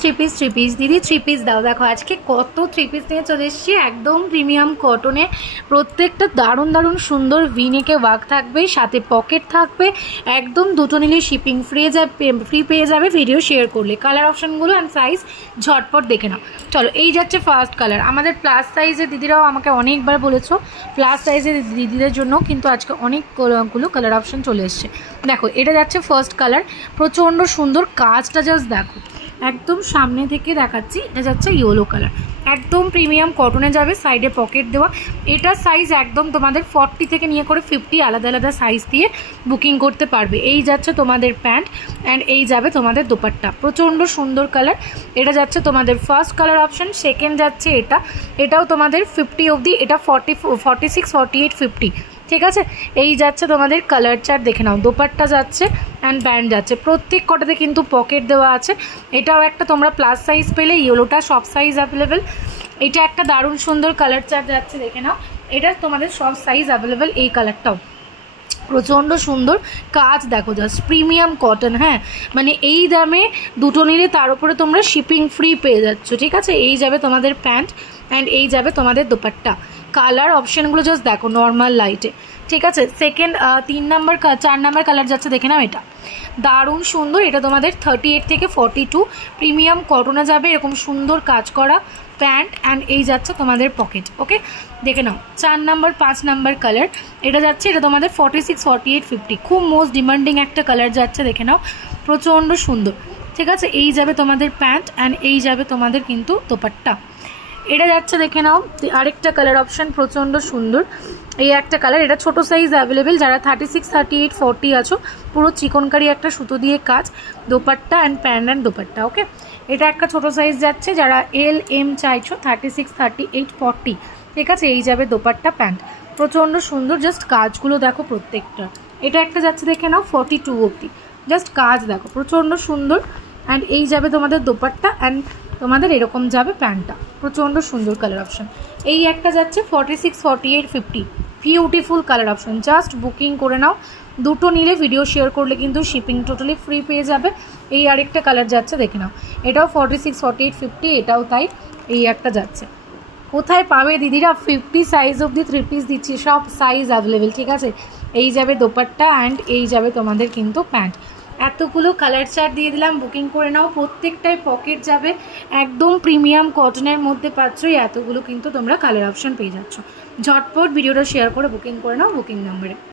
Three piece দিদি three piece দাও। দেখো আজকে কত থ্রি পিস নিয়ে চলে এসেছি, একদম প্রিমিয়াম কটনে, প্রত্যেকটা দারুণ দারুণ সুন্দর ভিনেকে ওয়ার্ক থাকবে, সাথে পকেট থাকবে, একদম দুটো নিলে শিপিং ফ্রি পেয়ে যাবে ভিডিও শেয়ার করলে। কালার অপশানগুলো অ্যান্ড সাইজ ঝটপট দেখে নাও। চলো, এই যাচ্ছে ফার্স্ট কালার। আমাদের প্লাস সাইজের দিদিরাও আমাকে অনেকবার বলেছো, প্লাস সাইজের দিদিদের জন্য কিন্তু আজকে অনেকগুলো কালার অপশান চলে এসছে। দেখো এটা যাচ্ছে ফার্স্ট কালার, প্রচণ্ড সুন্দর, কাজটা জাস্ট দেখো, একদম সামনে থেকে দেখাচ্ছি। এটা যাচ্ছে ইয়েলো কালার, একদম প্রিমিয়াম কটনে যাবে, সাইডে পকেট দেওয়া। এটা সাইজ একদম তোমাদের 40 থেকে নিয়ে করে 50 আলাদা আলাদা সাইজ দিয়ে বুকিং করতে পারবে। এই যাচ্ছে তোমাদের প্যান্ট অ্যান্ড এই যাবে তোমাদের দোপাট্টা, প্রচণ্ড সুন্দর কালার। এটা যাচ্ছে তোমাদের ফার্স্ট কালার অপশান। সেকেন্ড যাচ্ছে এটাও তোমাদের 50 অবধি, এটা 46, 48, 50, ঠিক আছে। এই যাচ্ছে তোমাদের কালার চার্ট দেখে নাও। দোপাট্টা যাচ্ছে অ্যান্ড প্যান্ট যাচ্ছে, প্রত্যেক কটাতে কিন্তু পকেট দেওয়া আছে। এটাও একটা তোমরা প্লাস সাইজ পেলে, ইয়েলোটা সব সাইজ অ্যাভেলেবেল। এটা একটা দারুণ সুন্দর কালার চার্ট যাচ্ছে দেখে নাও, এটা তোমাদের সব সাইজ অ্যাভেলেবেল। এই কালারটাও প্রচণ্ড সুন্দর, কাজ দেখো জাস্ট, প্রিমিয়াম কটন। হ্যাঁ, মানে এই দামে দুটো নিলে তার উপরে তোমরা শিপিং ফ্রি পেয়ে যাচ্ছ, ঠিক আছে। এই যাবে তোমাদের প্যান্ট অ্যান্ড এই যাবে তোমাদের দোপাট্টা। কালার অপশানগুলো জাস্ট দেখো নর্মাল লাইটে, ঠিক আছে। সেকেন্ড 4 নাম্বার কালার যাচ্ছে দেখে নাও, এটা দারুণ সুন্দর। এটা তোমাদের 38 থেকে 42 প্রিমিয়াম কটনে যাবে, এরকম সুন্দর কাজ করা প্যান্ট অ্যান্ড এই যাচ্ছে তোমাদের পকেট। ওকে, দেখে নাও 4 নাম্বার 5 নাম্বার কালার। এটা যাচ্ছে, এটা তোমাদের 46, 48, 50, খুব মোস্ট ডিমান্ডিং একটা কালার যাচ্ছে দেখে নাও, প্রচণ্ড সুন্দর, ঠিক আছে। এই যাবে তোমাদের প্যান্ট অ্যান্ড এই যাবে তোমাদের কিন্তু দোপাট্টা। এটা যাচ্ছে দেখে নাও আরেকটা কালার অপশান, প্রচণ্ড সুন্দর। এই একটা কালার, এটা ছোট সাইজ অ্যাভেলেবেল, যারা 36, 38, 40 আছো, পুরো চিকনকারি একটা সুতো দিয়ে কাজ, dupatta and pant and dupatta. Okay, এটা একটা ছোট সাইজ যাচ্ছে, যারা LM চাইছো 36, 38, 40, ঠিক আছে। এই যাবে দোপাট্টা প্যান্ট, প্রচণ্ড সুন্দর, জাস্ট কাজগুলো দেখো প্রত্যেকটা। এটা একটা যাচ্ছে দেখে নাও 42 অবধি, জাস্ট কাজ দেখো, প্রচণ্ড সুন্দর। অ্যান্ড এই যাবে তোমাদের দোপাট্টা অ্যান্ড তোমাদের এরকম যাবে প্যান্টটা, প্রচণ্ড সুন্দর কালার অপশান। এই একটা যাচ্ছে 46, 48, 50, beautiful colour option. Just booking করে নাও, দুটো নিলে ভিডিও শেয়ার করলে কিন্তু শিপিং টোটালি ফ্রি পেয়ে যাবে। এই আরেকটা কালার যাচ্ছে দেখে নাও, এটাও 46, 48, 50, এটাও তাই। এই একটা যাচ্ছে, কোথায় পাবে দিদিরা 50 সাইজ অবধি থ্রি পিস দিচ্ছি, সব সাইজ অ্যাভেলেবেল, ঠিক আছে। এই যাবে দোপাট্টা অ্যান্ড এই যাবে তোমাদের কিন্তু প্যান্ট। এতগুলো কালার চার্ট দিয়ে দিলাম, বুকিং করে নাও, প্রত্যেকটাই পকেট যাবে, একদম প্রিমিয়াম কটনের মধ্যে পাচ্ছ। এতগুলো কিন্তু তোমরা কালার অপশান পেয়ে যাচ্ছ। ঝটপট ভিডিওটা শেয়ার করে বুকিং করে নাও বুকিং নাম্বারে।